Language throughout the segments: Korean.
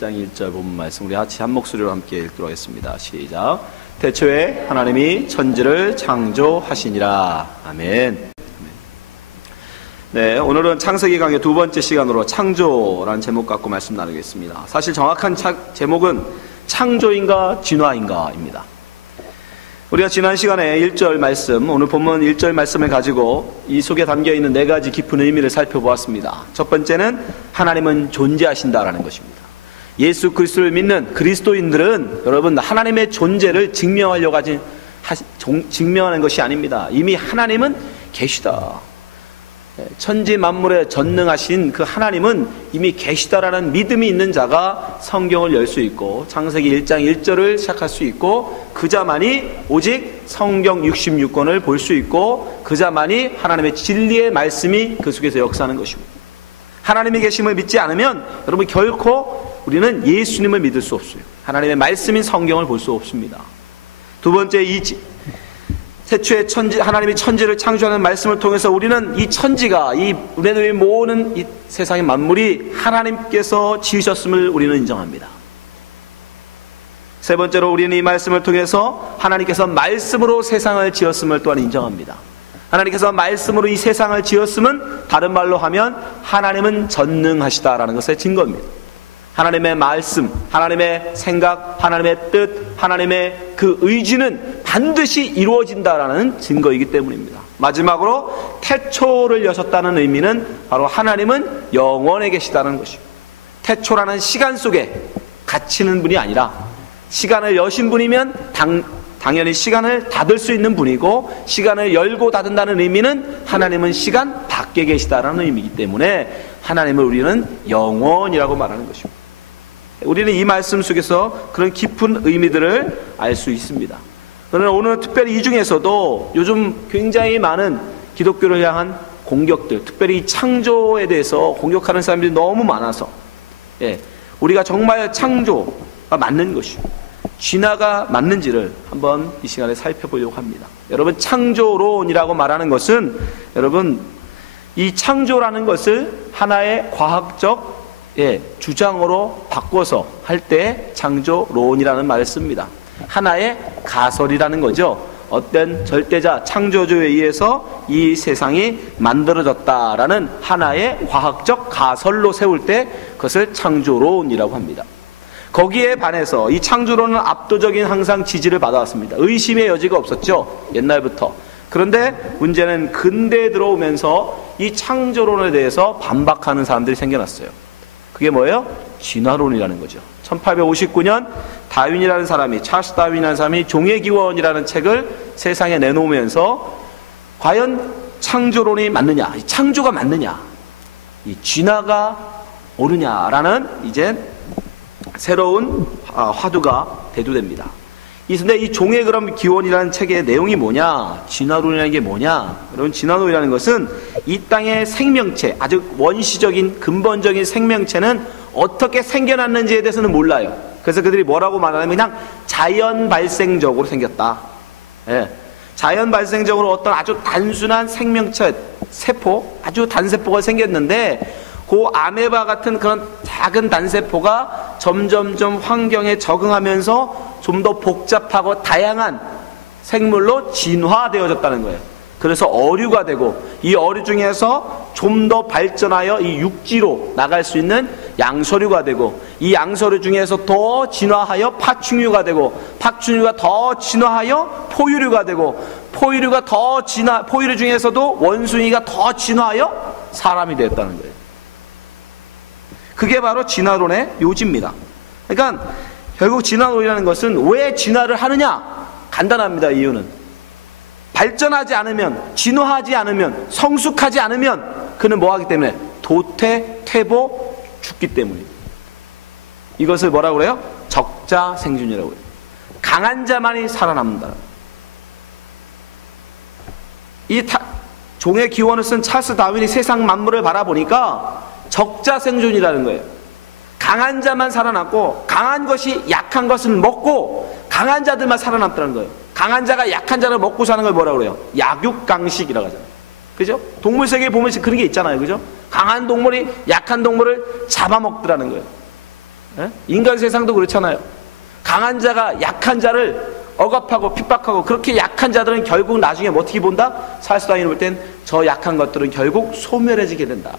1장 1절 본문 말씀 우리 같이 한 목소리로 함께 읽도록 하겠습니다. 시작. 태초에 하나님이 천지를 창조하시니라. 아멘. 네, 오늘은 창세기 강의 두 번째 시간으로 창조라는 제목 갖고 말씀 나누겠습니다. 사실 정확한 제목은 창조인가 진화인가입니다. 우리가 지난 시간에 1절 말씀, 오늘 본문 1절 말씀을 가지고 이 속에 담겨있는 네 가지 깊은 의미를 살펴보았습니다. 첫 번째는 하나님은 존재하신다라는 것입니다. 예수 그리스도를 믿는 그리스도인들은 여러분 하나님의 존재를 증명하는 것이 아닙니다. 이미 하나님은 계시다. 천지 만물에 전능하신 그 하나님은 이미 계시다라는 믿음이 있는 자가 성경을 열 수 있고 창세기 1장 1절을 시작할 수 있고 그자만이 오직 성경 66권을 볼 수 있고 그자만이 하나님의 진리의 말씀이 그 속에서 역사하는 것입니다. 하나님의 계심을 믿지 않으면 여러분 결코 우리는 예수님을 믿을 수 없어요. 하나님의 말씀인 성경을 볼 수 없습니다. 두 번째, 태초에 하나님이 천지를 창조하는 말씀을 통해서 우리는 이 천지가 이 우리들이 모으는 이 세상의 만물이 하나님께서 지으셨음을 우리는 인정합니다. 세 번째로 우리는 이 말씀을 통해서 하나님께서 말씀으로 세상을 지었음을 또한 인정합니다. 하나님께서 말씀으로 이 세상을 지었음은 다른 말로 하면 하나님은 전능하시다라는 것의 증거입니다. 하나님의 말씀, 하나님의 생각, 하나님의 뜻, 하나님의 그 의지는 반드시 이루어진다라는 증거이기 때문입니다. 마지막으로 태초를 여셨다는 의미는 바로 하나님은 영원에 계시다는 것입니다. 태초라는 시간 속에 갇히는 분이 아니라 시간을 여신 분이면 당연히 시간을 닫을 수 있는 분이고 시간을 열고 닫는다는 의미는 하나님은 시간 밖에 계시다라는 의미이기 때문에 하나님을 우리는 영원이라고 말하는 것입니다. 우리는 이 말씀 속에서 그런 깊은 의미들을 알 수 있습니다. 그러나 오늘 특별히 이 중에서도 요즘 굉장히 많은 기독교를 향한 공격들, 특별히 창조에 대해서 공격하는 사람들이 너무 많아서 우리가 정말 창조가 맞는 것이고 진화가 맞는지를 한번 이 시간에 살펴보려고 합니다. 여러분 창조론이라고 말하는 것은 여러분 이 창조라는 것을 하나의 과학적 주장으로 바꿔서 할 때 창조론이라는 말을 씁니다. 하나의 가설이라는 거죠. 어떤 절대자 창조주에 의해서 이 세상이 만들어졌다라는 하나의 과학적 가설로 세울 때 그것을 창조론이라고 합니다. 거기에 반해서 이 창조론은 압도적인 항상 지지를 받아왔습니다. 의심의 여지가 없었죠. 옛날부터. 그런데 문제는 근대에 들어오면서 이 창조론에 대해서 반박하는 사람들이 생겨났어요. 그게 뭐예요? 진화론이라는 거죠. 1859년 다윈이라는 사람이, 찰스 다윈이라는 사람이 종의 기원이라는 책을 세상에 내놓으면서 과연 창조론이 맞느냐, 창조가 맞느냐, 이 진화가 옳으냐라는 이제 새로운 화두가 대두됩니다. 근데 이 종의 그럼 기원이라는 책의 내용이 뭐냐, 진화론이라는 게 뭐냐? 여러분 진화론이라는 것은 이 땅의 생명체, 아주 원시적인 근본적인 생명체는 어떻게 생겨났는지에 대해서는 몰라요. 그래서 그들이 뭐라고 말하냐면 그냥 자연 발생적으로 생겼다. 자연 발생적으로 어떤 아주 단순한 생명체, 세포, 아주 단세포가 생겼는데 그 아메바 같은 그런 작은 단세포가 점점점 환경에 적응하면서 좀 더 복잡하고 다양한 생물로 진화되어졌다는 거예요. 그래서 어류가 되고 이 어류 중에서 좀 더 발전하여 이 육지로 나갈 수 있는 양서류가 되고 이 양서류 중에서 더 진화하여 파충류가 되고 파충류가 더 진화하여 포유류가 되고 포유류 중에서도 원숭이가 더 진화하여 사람이 되었다는 거예요. 그게 바로 진화론의 요지입니다. 그러니까 결국 진화론이라는 것은 왜 진화를 하느냐? 간단합니다. 이유는 발전하지 않으면, 진화하지 않으면, 성숙하지 않으면 그는 뭐하기 때문에? 도태, 퇴보, 죽기 때문입니다. 이것을 뭐라고 그래요? 적자생존이라고 해요. 강한 자만이 살아남는다. 이 종의 기원을 쓴 찰스 다윈이 세상 만물을 바라보니까 적자생존이라는 거예요. 강한 자만 살아남고 강한 것이 약한 것을 먹고 강한 자들만 살아남다는 거예요. 강한 자가 약한 자를 먹고 사는 걸 뭐라고 그래요? 약육강식이라고 하잖아요. 그죠? 동물 세계에 보면 그런 게 있잖아요. 그죠? 강한 동물이 약한 동물을 잡아먹더라는 거예요. 인간 세상도 그렇잖아요. 강한 자가 약한 자를 억압하고 핍박하고, 그렇게 약한 자들은 결국 나중에 어떻게 본다? 사스다인이 볼 땐 저 약한 것들은 결국 소멸해지게 된다.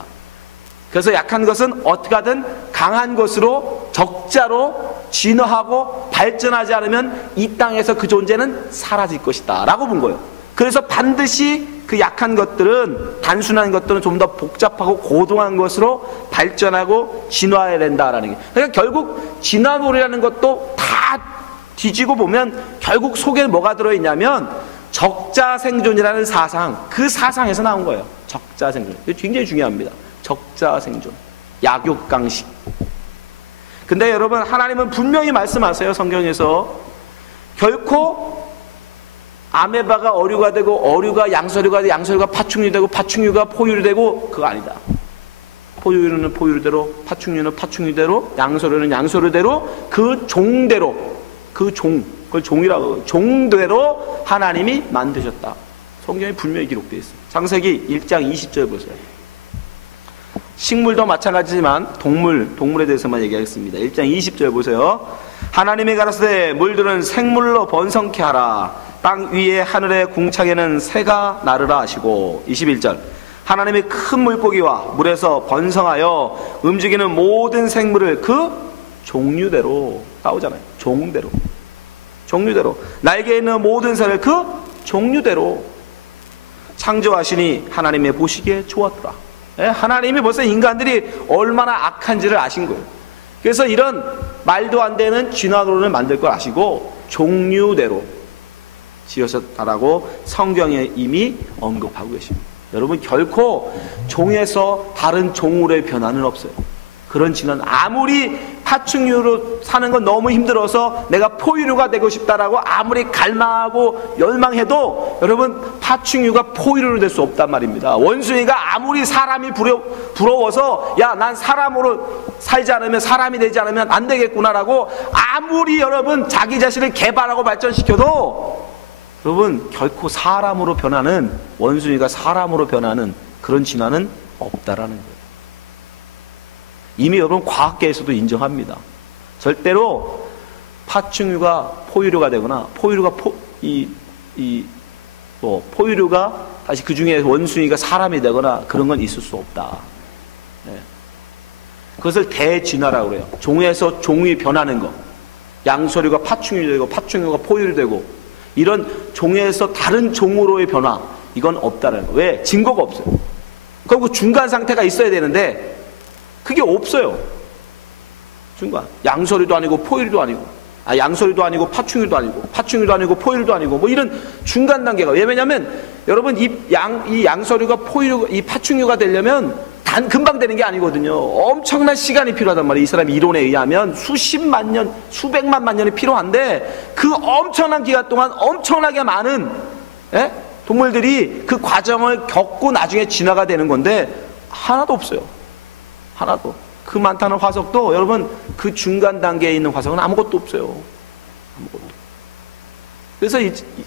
그래서 약한 것은 어떻게 하든 강한 것으로, 적자로 진화하고 발전하지 않으면 이 땅에서 그 존재는 사라질 것이다 라고 본 거예요. 그래서 반드시 그 약한 것들은, 단순한 것들은 좀 더 복잡하고 고도한 것으로 발전하고 진화해야 된다라는 게. 그러니까 결국 진화론이라는 것도 다 뒤지고 보면 결국 속에 뭐가 들어있냐면 적자생존이라는 사상, 그 사상에서 나온 거예요. 적자생존. 이게 굉장히 중요합니다. 적자생존, 약육강식. 근데 여러분, 하나님은 분명히 말씀하세요. 성경에서 결코 아메바가 어류가 되고, 어류가 양서류가 되고, 양서류가 파충류 되고, 파충류가 포유류 되고, 그거 아니다. 포유류는 포유류대로, 파충류는 파충류대로, 양서류는 양서류대로, 그 종대로, 그걸 종이라고, 종대로 하나님이 만드셨다. 성경에 분명히 기록되어 있어요. 창세기 1장 20절 보세요. 식물도 마찬가지지만 동물에 대해서만 얘기하겠습니다. 1장 20절 보세요. 하나님이 가라사대 물들은 생물로 번성케 하라. 땅 위에 하늘의 궁창에는 새가 나르라 하시고. 21절. 하나님이 큰 물고기와 물에서 번성하여 움직이는 모든 생물을 그 종류대로, 나오잖아요. 종류대로 날개 있는 모든 새를 그 종류대로 창조하시니 하나님의 보시기에 좋았더라. 하나님이 벌써 인간들이 얼마나 악한지를 아신 거예요. 그래서 이런 말도 안 되는 진화론을 만들 걸 아시고 종류대로 지으셨다라고 성경에 이미 언급하고 계십니다. 여러분, 결코 종에서 다른 종으로의 변화는 없어요. 그런 진화는, 아무리 파충류로 사는 건 너무 힘들어서 내가 포유류가 되고 싶다라고 아무리 갈망하고 열망해도 여러분, 파충류가 포유류로 될 수 없단 말입니다. 원숭이가 아무리 사람이 부러워서 야, 난 사람으로 살지 않으면, 사람이 되지 않으면 안 되겠구나라고 아무리 여러분 자기 자신을 개발하고 발전시켜도 여러분, 결코 사람으로 변하는, 원숭이가 사람으로 변하는 그런 진화는 없다라는 거예요. 이미 여러분 과학계에서도 인정합니다. 절대로 파충류가 포유류가 되거나 포유류가 다시 그 중에 원숭이가 사람이 되거나 그런 건 있을 수 없다. 네. 그것을 대진화라고 그래요. 종에서 종이 변하는 거. 양서류가 파충류 되고 파충류가 포유류 되고, 이런 종에서 다른 종으로의 변화, 이건 없다는 거. 왜? 증거가 없어요. 그리고 중간 상태가 있어야 되는데 그게 없어요. 중간. 양서류도 아니고 포유류도 아니고, 양서류도 아니고 파충류도 아니고, 파충류도 아니고 포유류도 아니고, 뭐 이런 중간 단계가. 왜냐면 여러분, 이 양서류가 이 파충류가 되려면 금방 되는 게 아니거든요. 엄청난 시간이 필요하단 말이에요. 이 사람 이론에 의하면 수십만 년, 수백만 년이 필요한데, 그 엄청난 기간 동안 엄청나게 많은 동물들이 그 과정을 겪고 나중에 진화가 되는 건데 하나도 없어요. 하나도. 그 많다는 화석도 여러분, 그 중간 단계에 있는 화석은 아무것도 없어요. 아무것도. 그래서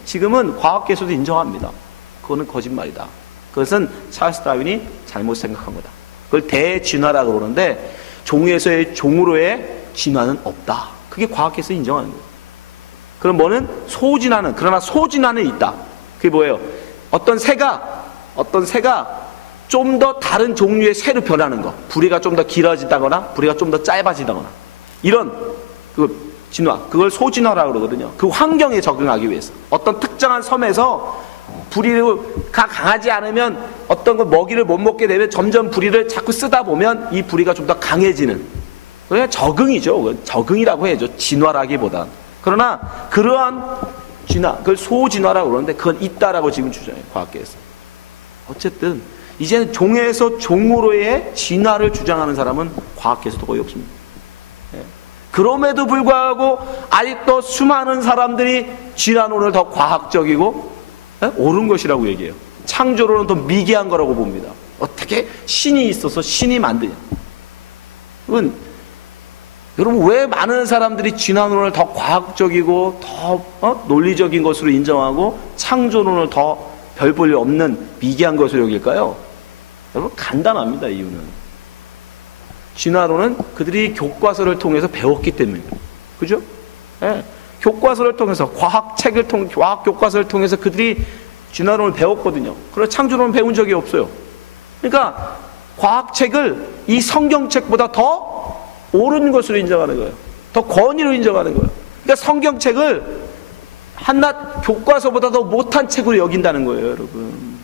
지금은 과학계에서도 인정합니다. 그거는 거짓말이다. 그것은 찰스 다윈이 잘못 생각한 거다. 그걸 대진화라고 그러는데 종에서의 종으로의 진화는 없다. 그게 과학계에서 인정하는 거예요. 그럼 뭐는 소진화는, 그러나 소진화는 있다. 그게 뭐예요? 어떤 새가 좀 더 다른 종류의 새로 변하는 거, 부리가 좀 더 길어지다거나 부리가 좀 더 짧아지다거나, 이런 진화, 그걸 소진화라고 그러거든요. 그 환경에 적응하기 위해서 어떤 특정한 섬에서 부리가 강하지 않으면 어떤 거 먹이를 못 먹게 되면 점점 부리를 자꾸 쓰다 보면 이 부리가 좀 더 강해지는, 그게 적응이죠. 적응이라고 해야죠. 진화라기보단. 그러나 그러한 진화, 그걸 소진화라고 그러는데 그건 있다라고 지금 주장해요. 과학계에서. 어쨌든 이제는 종에서 종으로의 진화를 주장하는 사람은 과학계에서도 거의 없습니다. 그럼에도 불구하고 아직도 수많은 사람들이 진화론을 더 과학적이고 옳은 것이라고 얘기해요. 창조론은 더 미개한 거라고 봅니다. 어떻게 신이 있어서 신이 만드냐. 여러분, 왜 많은 사람들이 진화론을 더 과학적이고 더 논리적인 것으로 인정하고 창조론을 더 별 볼 일 없는 미개한 것으로 여길까요? 여러분, 간단합니다. 이유는 진화론은 그들이 교과서를 통해서 배웠기 때문이에요. 그죠? 예. 교과서를 통해서, 과학 교과서를 통해서 그들이 진화론을 배웠거든요. 그래서 창조론은 배운 적이 없어요. 그러니까 과학책을 이 성경책보다 더 옳은 것으로 인정하는 거예요. 더 권위로 인정하는 거예요. 그러니까 성경책을 한낱 교과서보다 더 못한 책으로 여긴다는 거예요, 여러분.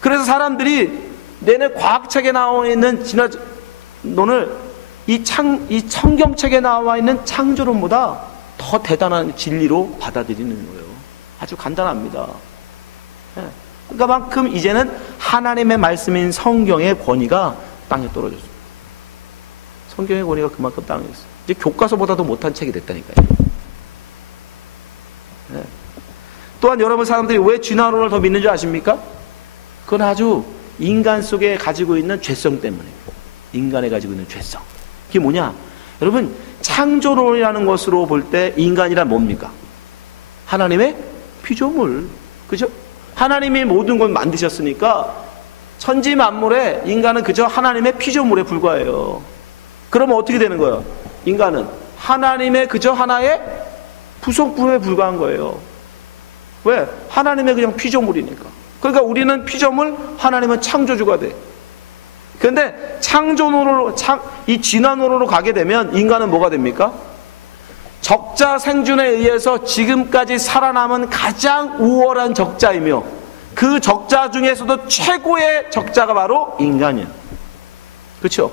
그래서 사람들이 내내 과학책에 나와 있는 진화론을 이 성경책에 나와 있는 창조론보다 더 대단한 진리로 받아들이는 거예요. 아주 간단합니다. 그러니까 만큼 이제는 하나님의 말씀인 성경의 권위가 땅에 떨어졌어요. 성경의 권위가 그만큼 땅에 있어요. 이제 교과서보다도 못한 책이 됐다니까요. 또한 여러분, 사람들이 왜 진화론을 더 믿는 줄 아십니까? 그건 아주 인간 속에 가지고 있는 죄성 때문에. 인간에 가지고 있는 죄성. 그게 뭐냐? 여러분, 창조론이라는 것으로 볼 때 인간이란 뭡니까? 하나님의 피조물. 그죠? 하나님이 모든 걸 만드셨으니까 천지 만물에 인간은 그저 하나님의 피조물에 불과해요. 그러면 어떻게 되는 거예요? 인간은 하나님의 그저 하나의 부속품에 불과한 거예요. 왜? 하나님의 그냥 피조물이니까. 그러니까 우리는 피조물, 하나님은 창조주가 돼. 그런데 이 진화론으로 가게 되면 인간은 뭐가 됩니까? 적자 생존에 의해서 지금까지 살아남은 가장 우월한 적자이며 그 적자 중에서도 최고의 적자가 바로 인간이에요. 그렇죠?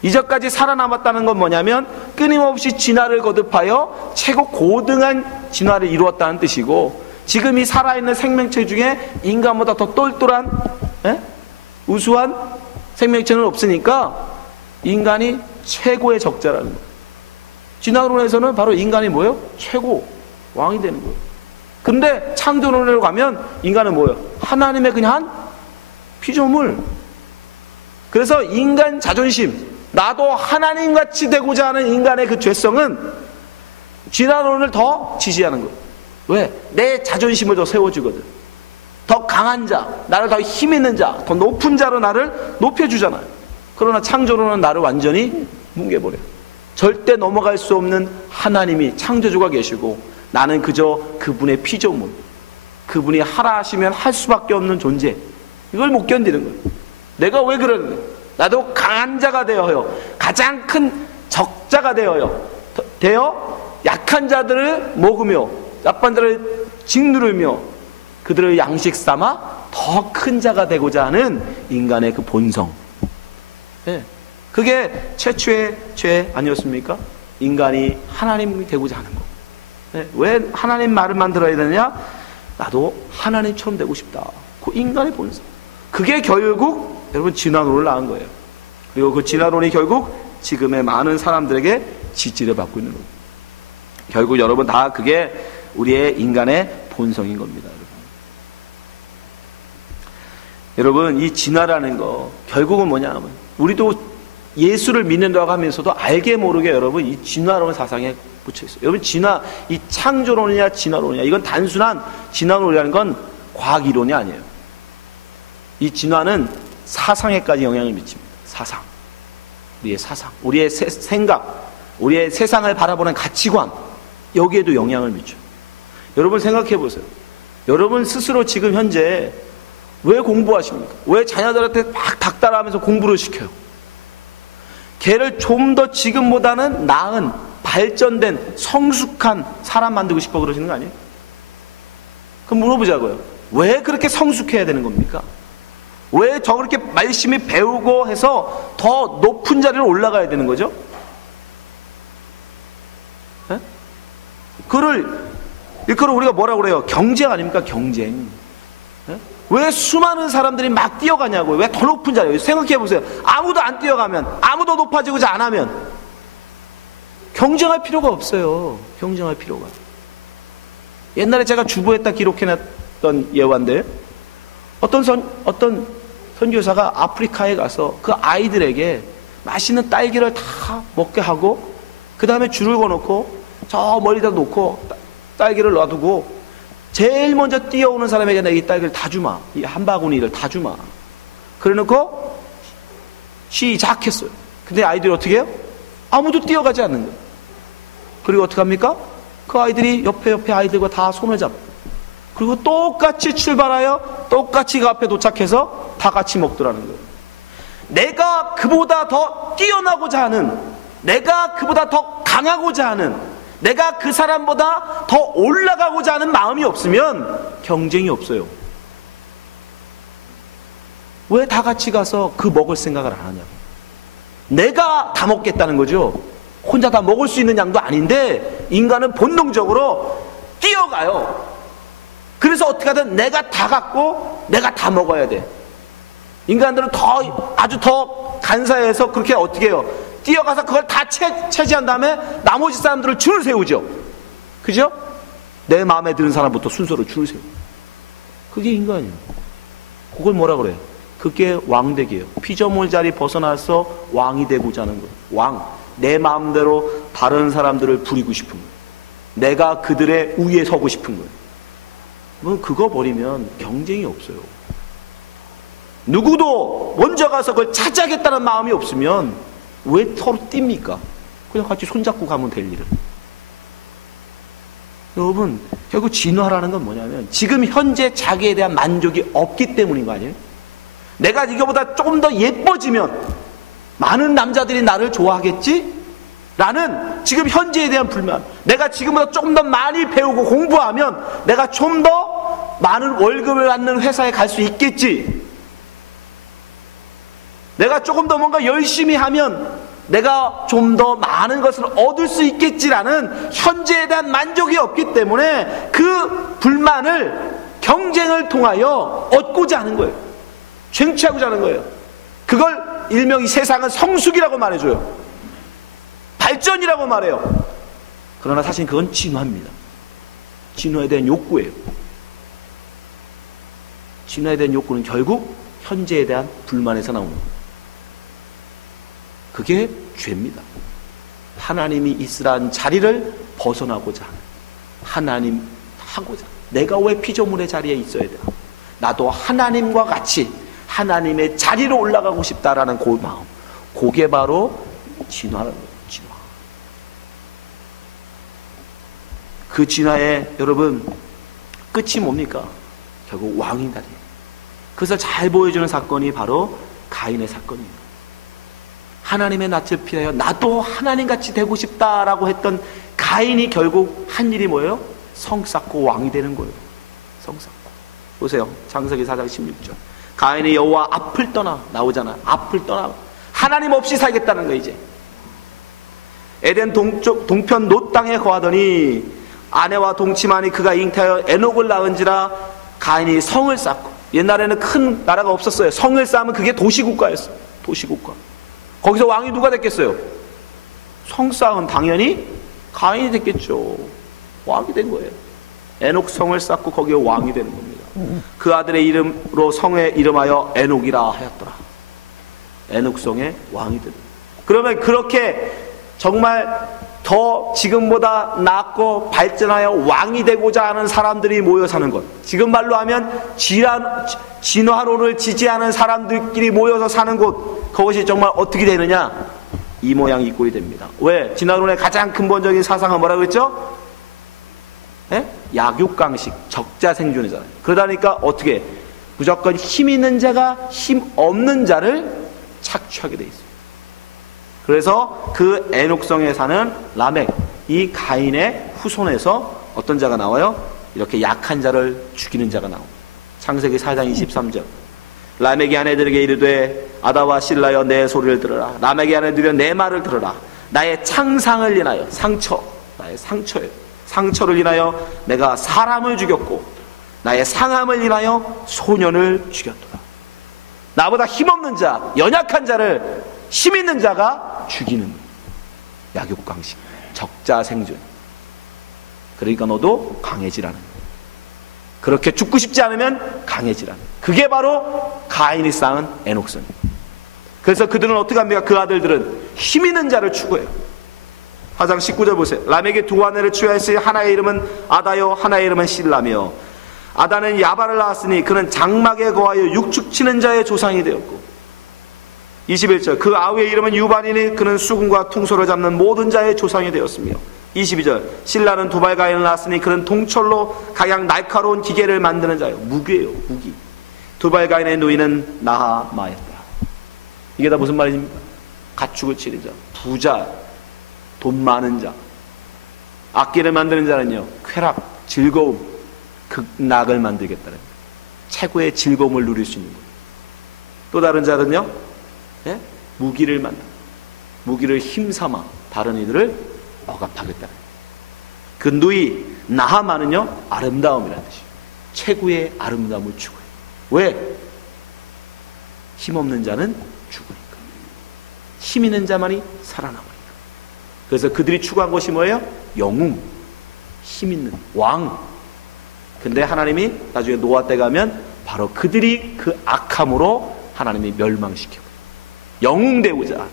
이전까지 살아남았다는 건 뭐냐면 끊임없이 진화를 거듭하여 최고 고등한 진화를 이루었다는 뜻이고, 지금 이 살아있는 생명체 중에 인간보다 더 똘똘한 우수한 생명체는 없으니까 인간이 최고의 적자라는 거예요. 진화론에서는 바로 인간이 뭐예요? 최고 왕이 되는 거예요. 근데 창조론으로 가면 인간은 뭐예요? 하나님의 그냥 한 피조물. 그래서 인간 자존심, 나도 하나님같이 되고자 하는 인간의 그 죄성은 진화론을 더 지지하는 거예요. 왜? 내 자존심을 더 세워주거든. 더 강한 자, 나를 더 힘 있는 자, 더 높은 자로 나를 높여주잖아요. 그러나 창조론은 나를 완전히 뭉개버려요. 절대 넘어갈 수 없는 하나님이 창조주가 계시고 나는 그저 그분의 피조물, 그분이 하라 하시면 할 수밖에 없는 존재, 이걸 못 견디는 거예요. 내가 왜 그러는가? 나도 강한 자가 되어요, 가장 큰 적자가 되어 약한 자들을 먹으며 약한 자들을 짓누르며 그들을 양식 삼아 더 큰 자가 되고자 하는 인간의 그 본성. 그게 최초의 죄 아니었습니까? 인간이 하나님이 되고자 하는 거. 왜 하나님 말을만 들어야 되느냐? 나도 하나님처럼 되고 싶다. 그 인간의 본성. 그게 결국 여러분 진화론을 낳은 거예요. 그리고 그 진화론이 결국 지금의 많은 사람들에게 지지를 받고 있는 거예요. 결국 여러분 다 그게 우리의 인간의 본성인 겁니다. 여러분, 이 진화라는 거 결국은 뭐냐 하면 우리도 예수를 믿는다고 하면서도 알게 모르게 여러분 이 진화론의 사상에 붙여 있어요. 여러분, 이 창조론이냐 진화론이냐, 이건 단순한 진화론이라는 건 과학 이론이 아니에요. 이 진화는 사상에까지 영향을 미칩니다. 사상, 우리의 사상, 우리의 생각, 우리의 세상을 바라보는 가치관, 여기에도 영향을 미쳐요. 여러분 생각해 보세요. 여러분 스스로 지금 현재 왜 공부하십니까? 왜 자녀들한테 막 닥달하면서 공부를 시켜요? 걔를 좀 더 지금보다는 나은, 발전된, 성숙한 사람 만들고 싶어 그러시는 거 아니에요? 그럼 물어보자고요. 왜 그렇게 성숙해야 되는 겁니까? 왜 저렇게 열심히 배우고 해서 더 높은 자리로 올라가야 되는 거죠? 그걸 우리가 뭐라고 그래요? 경쟁 아닙니까? 경쟁. 왜 수많은 사람들이 막 뛰어가냐고요? 왜 더 높은 자리에? 생각해 보세요. 아무도 안 뛰어가면, 아무도 높아지고자 안 하면 경쟁할 필요가 없어요. 경쟁할 필요가. 옛날에 제가 주보에다 기록해놨던 예화인데, 어떤 선교사가 아프리카에 가서 그 아이들에게 맛있는 딸기를 다 먹게 하고, 그 다음에 줄을 거놓고 저 멀리다 놓고 딸기를 놔두고 제일 먼저 뛰어오는 사람에게 내가 이 딸기를 다 주마, 이 한 바구니를 다 주마. 그래놓고 시작했어요. 근데 아이들이 어떻게 해요? 아무도 뛰어가지 않는 거예요. 그리고 어떻게 합니까? 그 아이들이 옆에 아이들과 다 손을 잡고, 그리고 똑같이 출발하여 똑같이 그 앞에 도착해서 다 같이 먹더라는 거예요. 내가 그보다 더 뛰어나고자 하는, 내가 그보다 더 강하고자 하는, 내가 그 사람보다 더 올라가고자 하는 마음이 없으면 경쟁이 없어요. 왜 다 같이 가서 그 먹을 생각을 안 하냐고. 내가 다 먹겠다는 거죠. 혼자 다 먹을 수 있는 양도 아닌데 인간은 본능적으로 뛰어가요. 그래서 어떻게 하든 내가 다 갖고 내가 다 먹어야 돼. 인간들은 아주 더 간사해서 그렇게 어떻게 해요? 뛰어가서 그걸 다 차지한 다음에 나머지 사람들을 줄을 세우죠. 그죠? 내 마음에 드는 사람부터 순서로 줄을 세우고. 그게 인간이에요. 그걸 뭐라 그래요? 그게 왕되기예요. 피조물 자리 벗어나서 왕이 되고자 하는 거예요. 왕. 내 마음대로 다른 사람들을 부리고 싶은 거예요. 내가 그들의 우위에 서고 싶은 거예요. 뭐 그거 버리면 경쟁이 없어요. 누구도 먼저 가서 그걸 차지하겠다는 마음이 없으면 왜 서로 뜁니까? 그냥 같이 손잡고 가면 될 일을. 여러분, 결국 진화라는 건 뭐냐면 지금 현재 자기에 대한 만족이 없기 때문인 거 아니에요? 내가 이거보다 조금 더 예뻐지면 많은 남자들이 나를 좋아하겠지? 라는 지금 현재에 대한 불만. 내가 지금보다 조금 더 많이 배우고 공부하면 내가 좀 더 많은 월급을 받는 회사에 갈 수 있겠지? 내가 조금 더 뭔가 열심히 하면 내가 좀 더 많은 것을 얻을 수 있겠지라는 현재에 대한 만족이 없기 때문에 그 불만을 경쟁을 통하여 얻고자 하는 거예요. 쟁취하고자 하는 거예요. 그걸 일명 이 세상은 성숙이라고 말해줘요. 발전이라고 말해요. 그러나 사실 그건 진화입니다. 진화에 대한 욕구예요. 진화에 대한 욕구는 결국 현재에 대한 불만에서 나오는 거예요. 그게 죄입니다. 하나님이 있으라는 자리를 벗어나고자 하는, 하나님 하고자, 내가 왜 피조물의 자리에 있어야 되나? 나도 하나님과 같이 하나님의 자리로 올라가고 싶다라는 그 마음, 그게 바로 진화라는 거예요. 진화. 그 진화의 여러분 끝이 뭡니까? 결국 왕이 다리. 그것을 잘 보여주는 사건이 바로 가인의 사건입니다. 하나님의 낯을 피하여 나도 하나님같이 되고 싶다라고 했던 가인이 결국 한 일이 뭐예요? 성 쌓고 왕이 되는 거예요. 성 쌓고. 보세요. 창세기 4장 16절. 가인이 여호와 앞을 떠나 나오잖아. 앞을 떠나 하나님 없이 살겠다는 거예요. 이제 에덴 동편 롯 땅에 거하더니 아내와 동침하니 그가 잉태하여 에녹을 낳은지라. 가인이 성을 쌓고, 옛날에는 큰 나라가 없었어요. 성을 쌓으면 그게 도시국가였어요. 도시국가. 거기서 왕이 누가 됐겠어요? 성 쌓은 당연히 가인이 됐겠죠. 왕이 된 거예요. 에녹 성을 쌓고 거기에 왕이 되는 겁니다. 그 아들의 이름으로 성에 이름하여 에녹이라 하였더라. 에녹 성의 왕이 되는. 그러면 그렇게 정말 더 지금보다 낫고 발전하여 왕이 되고자 하는 사람들이 모여 사는 것, 지금 말로 하면 진화론을 지지하는 사람들끼리 모여서 사는 곳, 그것이 정말 어떻게 되느냐? 이 모양 이 꼴이 됩니다. 왜? 진화론의 가장 근본적인 사상은 뭐라고 했죠? 약육강식, 적자생존이잖아요. 그러다니까 어떻게? 무조건 힘 있는 자가 힘 없는 자를 착취하게 돼 있어요. 그래서 그 에녹성에 사는 라멕, 이 가인의 후손에서 어떤 자가 나와요? 이렇게 약한 자를 죽이는 자가 나옵니다. 창세기 4장 23절. 라멕이 아내들에게 이르되 아다와 실라여 내 소리를 들으라. 라멕이 아내들여 내 말을 들으라. 나의 창상을 인하여, 상처, 나의 상처예요. 상처를 인하여 내가 사람을 죽였고 나의 상함을 인하여 소년을 죽였도다. 나보다 힘없는 자, 연약한 자를 힘 있는 자가 죽이는 약육강식, 적자생존. 그러니까 너도 강해지라는 거예요. 그렇게 죽고 싶지 않으면 강해지라는 거예요. 그게 바로 가인이 쌓은 에녹성이에요. 그래서 그들은 어떻게 합니까? 그 아들들은 힘 있는 자를 추구해요. 4장 19절 보세요. 라멕의 두 아내를 취하였으니 하나의 이름은 아다요 하나의 이름은 실라며, 아다는 야발을 낳았으니 그는 장막에 거하여 육축치는 자의 조상이 되었고, 21절 그 아우의 이름은 유발이니 그는 수금과 퉁소를 잡는 모든 자의 조상이 되었으며 22절 신라는 두발가인을 낳았으니 그는 동철로 각양 날카로운 기계를 만드는 자요. 무기예요. 무기. 두발가인의 누이는 나하마였다. 이게 다 무슨 말입니까? 가축을 치는 자, 부자, 돈 많은 자. 악기를 만드는 자는요 쾌락, 즐거움, 극락을 만들겠다는 최고의 즐거움을 누릴 수 있는 거예요. 또 다른 자는요 무기를 만든다. 무기를 힘삼아 다른 이들을 억압하겠다. 그 누이 나하마는요 아름다움이라는 뜻이에요. 최고의 아름다움을 추구해요. 왜? 힘없는 자는 죽으니까. 힘 있는 자만이 살아남으니까. 그래서 그들이 추구한 것이 뭐예요? 영웅, 힘 있는 왕. 근데 하나님이 나중에 노아 때 가면 바로 그들이 그 악함으로 하나님이 멸망시켜요. 영웅 되고자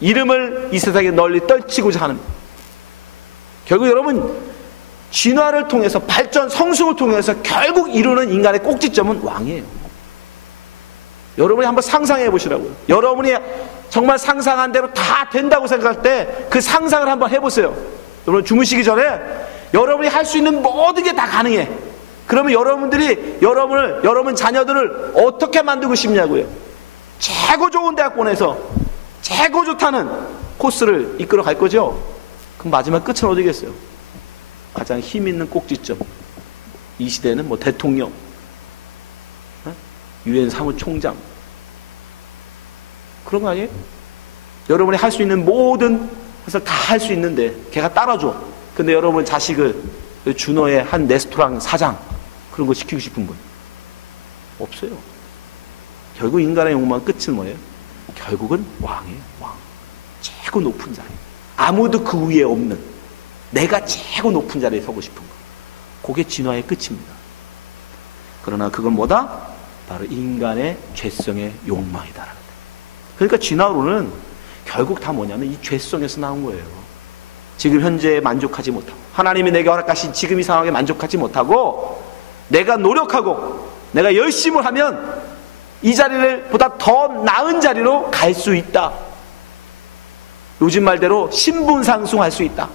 이름을 이 세상에 널리 떨치고자 하는, 결국 여러분 진화를 통해서 발전 성숙을 통해서 결국 이루는 인간의 꼭지점은 왕이에요. 여러분이 한번 상상해 보시라고요. 여러분이 정말 상상한 대로 다 된다고 생각할 때 그 상상을 한번 해보세요. 여러분 주무시기 전에 여러분이 할 수 있는 모든 게 다 가능해. 그러면 여러분들이 여러분 자녀들을 어떻게 만들고 싶냐고요. 최고 좋은 대학 보내서 최고 좋다는 코스를 이끌어 갈 거죠. 그럼 마지막 끝은 어디겠어요? 가장 힘 있는 꼭지점. 이 시대는 뭐 대통령, 유엔 사무총장, 그런 거 아니에요? 여러분이 할 수 있는 모든 것을 다 할 수 있는데 걔가 따라줘. 근데 여러분 자식을 준호의 한 레스토랑 사장 그런 거 시키고 싶은 분 없어요. 결국 인간의 욕망 끝은 뭐예요? 결국은 왕이에요. 왕. 최고 높은 자리. 아무도 그 위에 없는 내가 최고 높은 자리에 서고 싶은 거. 그게 진화의 끝입니다. 그러나 그건 뭐다? 바로 인간의 죄성의 욕망이다. 그러니까 진화론은 결국 다 뭐냐면 이 죄성에서 나온 거예요. 지금 현재에 만족하지 못하고 하나님이 내게 허락하신 지금 이 상황에 만족하지 못하고 내가 노력하고 내가 열심을 하면 이 자리를 보다 더 나은 자리로 갈 수 있다. 요즘 말대로 신분상승할 수 있다.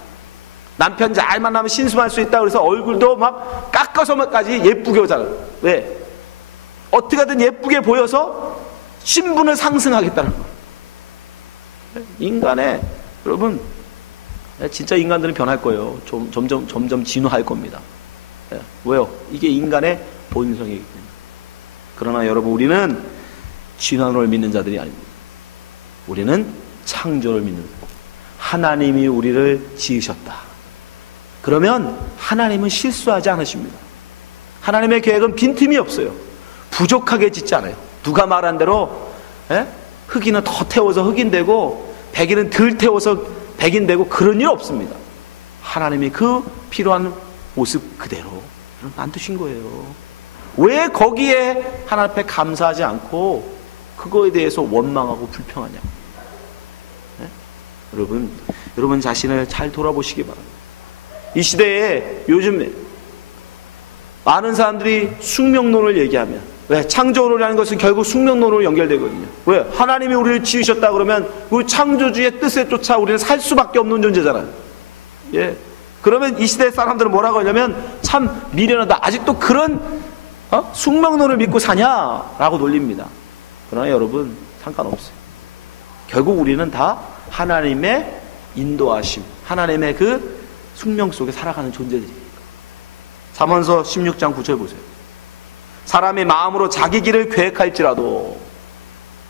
남편 잘 만나면 신수할 수 있다. 그래서 얼굴도 막 깎아서까지 예쁘게 오잖아. 왜? 어떻게든 예쁘게 보여서 신분을 상승하겠다는 거예요. 인간의, 여러분, 진짜 인간들은 변할 거예요. 점점 진화할 겁니다. 왜요? 이게 인간의 본성이기 때문에. 그러나 여러분, 우리는 진화론을 믿는 자들이 아닙니다. 우리는 창조를 믿는 자들. 하나님이 우리를 지으셨다. 그러면 하나님은 실수하지 않으십니다. 하나님의 계획은 빈틈이 없어요. 부족하게 짓지 않아요. 누가 말한 대로 흑인은 더 태워서 흑인 되고 백인은 덜 태워서 백인 되고 그런 일 없습니다. 하나님이 그 필요한 모습 그대로 만드신 거예요. 왜 거기에 하나님 앞에 감사하지 않고 그거에 대해서 원망하고 불평하냐? 여러분 자신을 잘 돌아보시기 바랍니다. 이 시대에 요즘 많은 사람들이 숙명론을 얘기하면, 왜? 창조론이라는 것은 결국 숙명론으로 연결되거든요. 왜? 하나님이 우리를 지으셨다 그러면 우리 창조주의 뜻에 쫓아 우리는 살 수밖에 없는 존재잖아요. 예. 그러면 이 시대 사람들은 뭐라고 하냐면 참 미련하다. 아직도 그런 숙명론을 믿고 사냐라고 놀립니다. 그러나 여러분 상관없어요. 결국 우리는 다 하나님의 인도하심, 하나님의 그 숙명 속에 살아가는 존재들이니까. 잠언서 16장 9절 보세요. 사람이 마음으로 자기 길을 계획할지라도,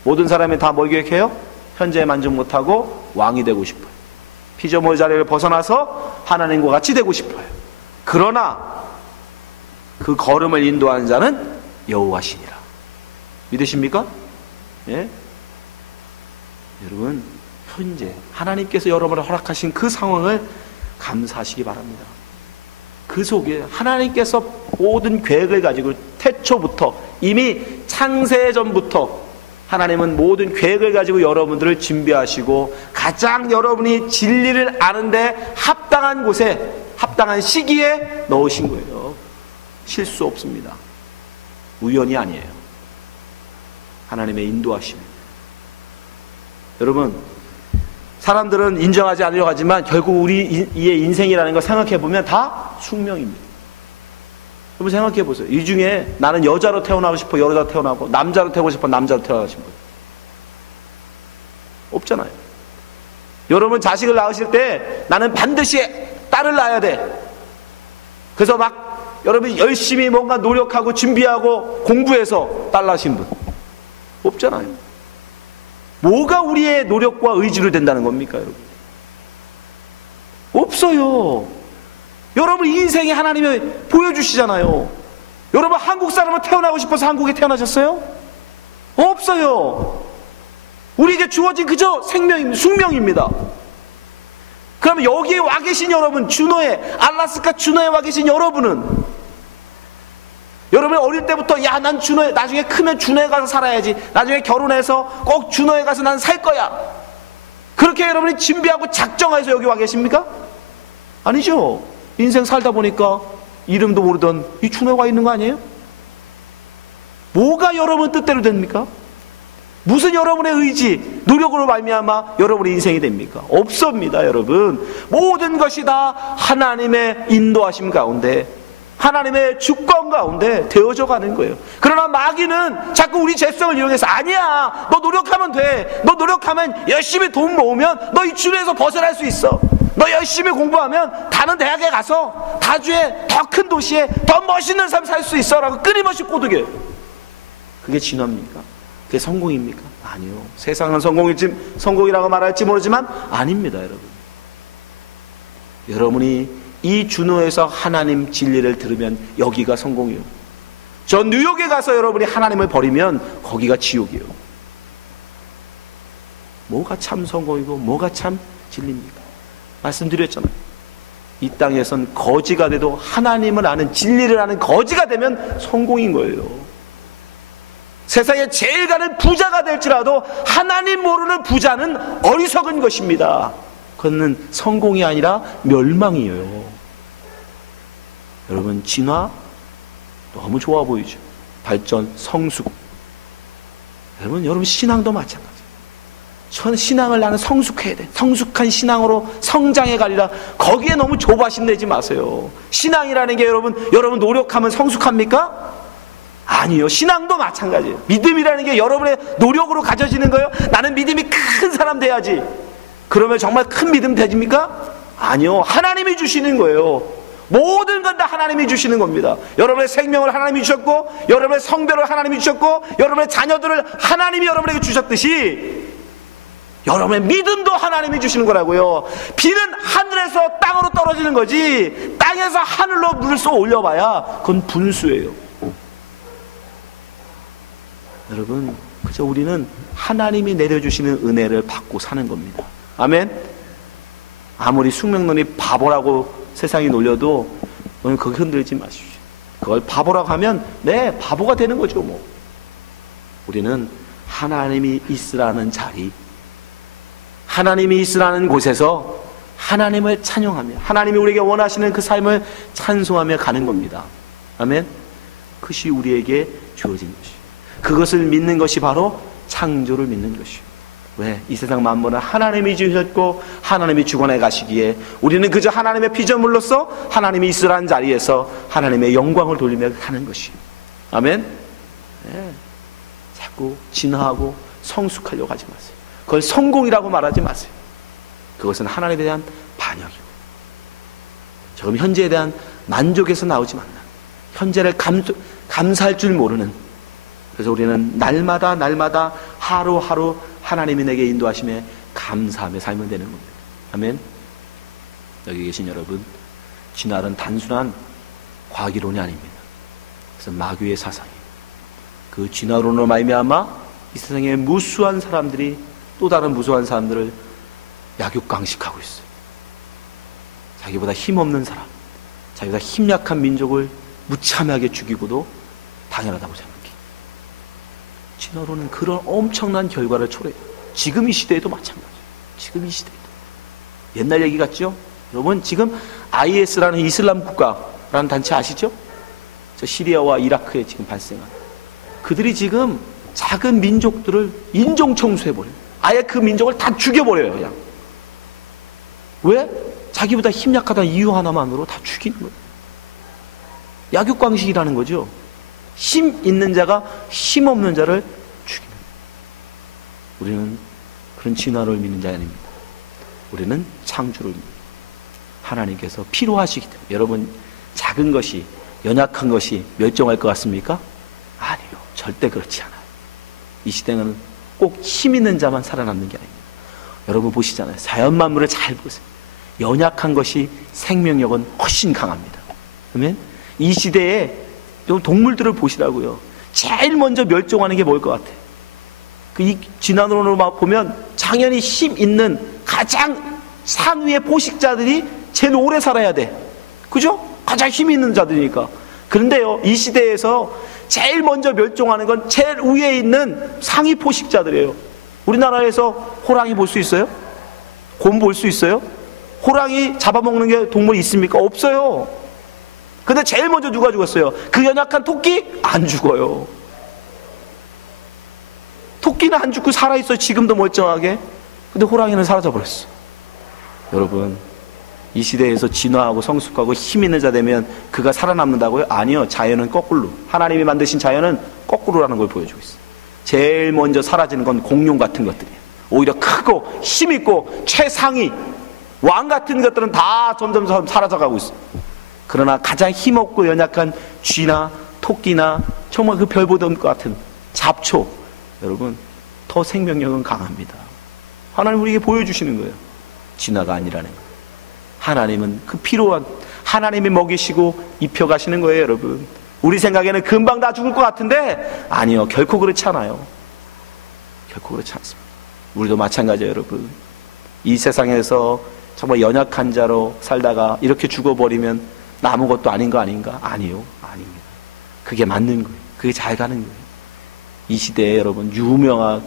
모든 사람이 다 뭘 계획해요? 현재에 만족 못하고 왕이 되고 싶어요. 피조물 자리를 벗어나서 하나님과 같이 되고 싶어요. 그러나 그 걸음을 인도하는 자는 여호와시니라. 믿으십니까? 예? 여러분, 현재 하나님께서 여러분을 허락하신 그 상황을 감사하시기 바랍니다. 그 속에 하나님께서 모든 계획을 가지고 태초부터, 이미 창세전부터 하나님은 모든 계획을 가지고 여러분들을 준비하시고 가장 여러분이 진리를 아는데 합당한 곳에, 합당한 시기에 넣으신 거예요. 실수 없습니다. 우연이 아니에요. 하나님의 인도하심입니다. 여러분, 사람들은 인정하지 않으려고 하지만 결국 우리의 인생이라는 걸 생각해보면 다 숙명입니다. 여러분 생각해보세요. 이 중에 나는 여자로 태어나고 싶어 여자로 태어나고, 남자로 태어나고 싶어 남자로 태어나고 싶어, 없잖아요. 여러분 자식을 낳으실 때 나는 반드시 딸을 낳아야 돼, 그래서 막 여러분이 열심히 뭔가 노력하고 준비하고 공부해서 딸 낳으신 분 없잖아요. 뭐가 우리의 노력과 의지로 된다는 겁니까, 여러분? 없어요. 여러분 인생에 하나님이 보여주시잖아요. 여러분 한국 사람으로 태어나고 싶어서 한국에 태어나셨어요? 없어요. 우리에게 주어진 그저 생명입니다. 숙명입니다. 그러면 여기에 와 계신 여러분, 주노에, 알라스카 주노에 와 계신 여러분은, 여러분 어릴 때부터 야, 난 주노에, 나중에 크면 주노에 가서 살아야지, 나중에 결혼해서 꼭 주노에 가서 난 살 거야, 그렇게 여러분이 준비하고 작정해서 여기 와 계십니까? 아니죠. 인생 살다 보니까 이름도 모르던 이 주노에 와 있는 거 아니에요? 뭐가 여러분 뜻대로 됩니까? 무슨 여러분의 의지, 노력으로 말미암아 여러분의 인생이 됩니까? 없습니다, 여러분. 모든 것이 다 하나님의 인도하심 가운데, 하나님의 주권 가운데 되어져 가는 거예요. 그러나 마귀는 자꾸 우리 죄성을 이용해서, 아니야, 너 노력하면 돼, 너 노력하면 열심히 돈 모으면 너 이 주에서 벗어날 수 있어, 너 열심히 공부하면 다른 대학에 가서 다주에 더 큰 도시에 더 멋있는 삶 살 수 있어 라고 끊임없이 꼬드겨요. 그게 진화입니까? 그게 성공입니까? 아니요. 세상은 성공이라고 말할지 모르지만 아닙니다, 여러분. 여러분이 이 준호에서 하나님 진리를 들으면 여기가 성공이요. 저 뉴욕에 가서 여러분이 하나님을 버리면 거기가 지옥이요. 뭐가 참 성공이고 뭐가 참 진리입니까? 말씀드렸잖아요. 이 땅에선 거지가 돼도 하나님을 아는, 진리를 아는 거지가 되면 성공인 거예요. 세상에 제일 가는 부자가 될지라도 하나님 모르는 부자는 어리석은 것입니다. 그것은 성공이 아니라 멸망이에요. 여러분 진화 너무 좋아 보이죠? 발전, 성숙. 여러분 신앙도 마찬가지예요. 전 신앙을 나는 성숙해야 돼, 성숙한 신앙으로 성장해 가리라. 거기에 너무 조바심 내지 마세요. 신앙이라는 게 여러분 노력하면 성숙합니까? 아니요. 신앙도 마찬가지예요. 믿음이라는 게 여러분의 노력으로 가져지는 거예요. 나는 믿음이 큰 사람 돼야지, 그러면 정말 큰 믿음 되십니까? 아니요. 하나님이 주시는 거예요. 모든 건 다 하나님이 주시는 겁니다. 여러분의 생명을 하나님이 주셨고, 여러분의 성별을 하나님이 주셨고, 여러분의 자녀들을 하나님이 여러분에게 주셨듯이 여러분의 믿음도 하나님이 주시는 거라고요. 비는 하늘에서 땅으로 떨어지는 거지, 땅에서 하늘로 물을 쏘아 올려봐야 그건 분수예요. 여러분, 그저 우리는 하나님이 내려주시는 은혜를 받고 사는 겁니다. 아멘? 아무리 숙명론이 바보라고 세상이 놀려도 오늘 거기 흔들지 마십시오. 그걸 바보라고 하면 네, 바보가 되는 거죠. 뭐 우리는 하나님이 있으라는 자리, 하나님이 있으라는 곳에서 하나님을 찬양하며, 하나님이 우리에게 원하시는 그 삶을 찬송하며 가는 겁니다. 아멘? 그것이 우리에게 주어진 것이에요. 그것을 믿는 것이 바로 창조를 믿는 것이에요. 왜? 이 세상 만물은 하나님이 주셨고 하나님이 주관해 가시기에 우리는 그저 하나님의 피조물로서 하나님이 있으라는 자리에서 하나님의 영광을 돌리며 가는 것이에요. 아멘? 네. 자꾸 진화하고 성숙하려고 하지 마세요. 그걸 성공이라고 말하지 마세요. 그것은 하나님에 대한 반역이고, 지금 현재에 대한 만족에서 나오지 않는, 현재를 감사할 줄 모르는, 그래서 우리는 날마다 하루하루 하나님이 내게 인도하심에 감사하며 살면 되는 겁니다. 아멘. 여기 계신 여러분, 진화는 단순한 과학이론이 아닙니다. 그래서 마귀의 사상이에요. 그 진화론으로 말미암아 이 세상에 무수한 사람들이 또 다른 무수한 사람들을 약육강식하고 있어요. 자기보다 힘없는 사람, 자기보다 힘약한 민족을 무참하게 죽이고도 당연하다고 생각해요. 진화론은 그런 엄청난 결과를 초래해요. 지금 이 시대에도 마찬가지예요. 지금 이 시대에도. 옛날 얘기 같죠? 여러분 지금 IS라는 이슬람 국가라는 단체 아시죠? 저 시리아와 이라크에 지금 발생한, 그들이 지금 작은 민족들을 인종 청소해버려요. 아예 그 민족을 다 죽여버려요. 그냥. 왜? 자기보다 힘약하다는 이유 하나만으로 다 죽이는 거예요. 약육강식이라는 거죠. 힘 있는 자가 힘 없는 자를 죽이는 거예요. 우리는 그런 진화를 믿는 자가 아닙니다. 우리는 창조를 믿습니다. 하나님께서 필요하시기 때문에. 여러분, 작은 것이, 연약한 것이 멸종할 것 같습니까? 아니요, 절대 그렇지 않아요. 이 시대는 꼭 힘 있는 자만 살아남는 게 아닙니다. 여러분 보시잖아요. 자연 만물을 잘 보세요. 연약한 것이 생명력은 훨씬 강합니다. 그러면 이 시대에 동물들을 보시라고요. 제일 먼저 멸종하는 게 뭘 것 같아요? 이 진화론으로 보면 당연히 힘 있는 가장 상위의 포식자들이 제일 오래 살아야 돼. 그죠? 가장 힘 있는 자들이니까. 그런데요, 이 시대에서 제일 먼저 멸종하는 건 제일 위에 있는 상위 포식자들이에요. 우리나라에서 호랑이 볼 수 있어요? 곰 볼 수 있어요? 호랑이 잡아먹는 게 동물이 있습니까? 없어요. 근데 제일 먼저 누가 죽었어요? 그 연약한 토끼? 안 죽어요. 토끼는 안 죽고 살아있어요. 지금도 멀쩡하게. 근데 호랑이는 사라져버렸어. 여러분, 이 시대에서 진화하고 성숙하고 힘 있는 자 되면 그가 살아남는다고요? 아니요. 자연은 거꾸로. 하나님이 만드신 자연은 거꾸로라는 걸 보여주고 있어요. 제일 먼저 사라지는 건 공룡 같은 것들이에요. 오히려 크고 힘 있고 최상위 왕 같은 것들은 다 점점 사라져가고 있어요. 그러나 가장 힘없고 연약한 쥐나 토끼나 정말 그 별보다 같은 잡초, 여러분, 더 생명력은 강합니다. 하나님 우리에게 보여주시는 거예요. 진화가 아니라는 거예요. 하나님은 그 필요한, 하나님이 먹이시고 입혀가시는 거예요. 여러분, 우리 생각에는 금방 다 죽을 것 같은데 아니요, 결코 그렇지 않아요. 결코 그렇지 않습니다. 우리도 마찬가지예요. 여러분, 이 세상에서 정말 연약한 자로 살다가 이렇게 죽어버리면 나 아무것도 아닌 거 아닌가? 아니요, 아닙니다. 그게 맞는 거예요. 그게 잘 가는 거예요. 이 시대에 여러분 유명한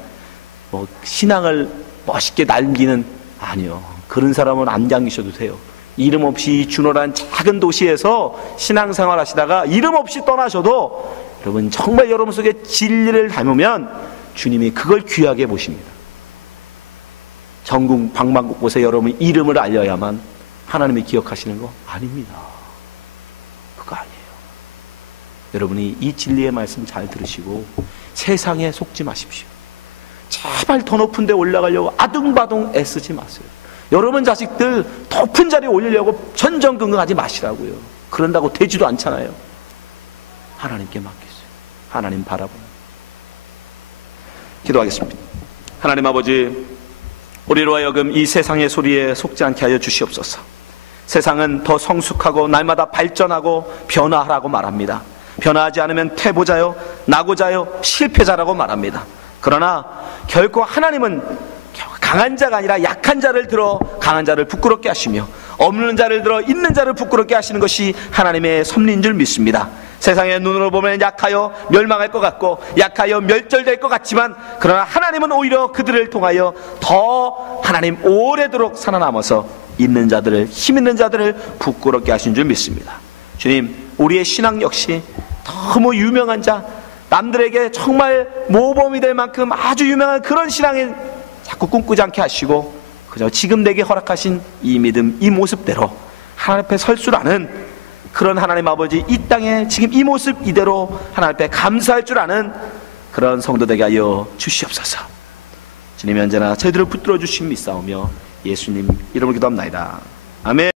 신앙을 멋있게 남기는, 아니요, 그런 사람은 안 남기셔도 돼요. 이름 없이 준호란 작은 도시에서 신앙생활 하시다가 이름 없이 떠나셔도 여러분 정말 여러분 속에 진리를 담으면 주님이 그걸 귀하게 보십니다. 전국 방방곳곳에 여러분 이름을 알려야만 하나님이 기억하시는 거 아닙니다. 그거 아니에요. 여러분이 이 진리의 말씀 잘 들으시고 세상에 속지 마십시오. 제발 더 높은 데 올라가려고 아둥바둥 애쓰지 마세요. 여러분 자식들 높은 자리에 올리려고 전전긍긍하지 마시라고요. 그런다고 되지도 않잖아요. 하나님께 맡기세요. 하나님 바라보는. 기도하겠습니다. 하나님 아버지, 우리로 하여금 이 세상의 소리에 속지 않게 하여 주시옵소서. 세상은 더 성숙하고 날마다 발전하고 변화하라고 말합니다. 변화하지 않으면 퇴보자요, 낙오자요, 실패자라고 말합니다. 그러나 결코 하나님은 강한 자가 아니라 약한 자를 들어 강한 자를 부끄럽게 하시며 없는 자를 들어 있는 자를 부끄럽게 하시는 것이 하나님의 섭리인 줄 믿습니다. 세상의 눈으로 보면 약하여 멸망할 것 같고 약하여 멸절될 것 같지만, 그러나 하나님은 오히려 그들을 통하여 더 하나님 오래도록 살아남아서 있는 자들을, 힘 있는 자들을 부끄럽게 하신 줄 믿습니다. 주님, 우리의 신앙 역시 너무 유명한 자, 남들에게 정말 모범이 될 만큼 아주 유명한 그런 신앙을 자꾸 꿈꾸지 않게 하시고 그저 지금 내게 허락하신 이 믿음, 이 모습대로 하나님 앞에 설 줄 아는 그런 하나님 아버지, 이 땅에 지금 이 모습 이대로 하나님 앞에 감사할 줄 아는 그런 성도 되게 하여 주시옵소서. 주님이 언제나 저희들을 붙들어 주심 믿사오며 예수님 이름으로 기도합나이다. 아멘.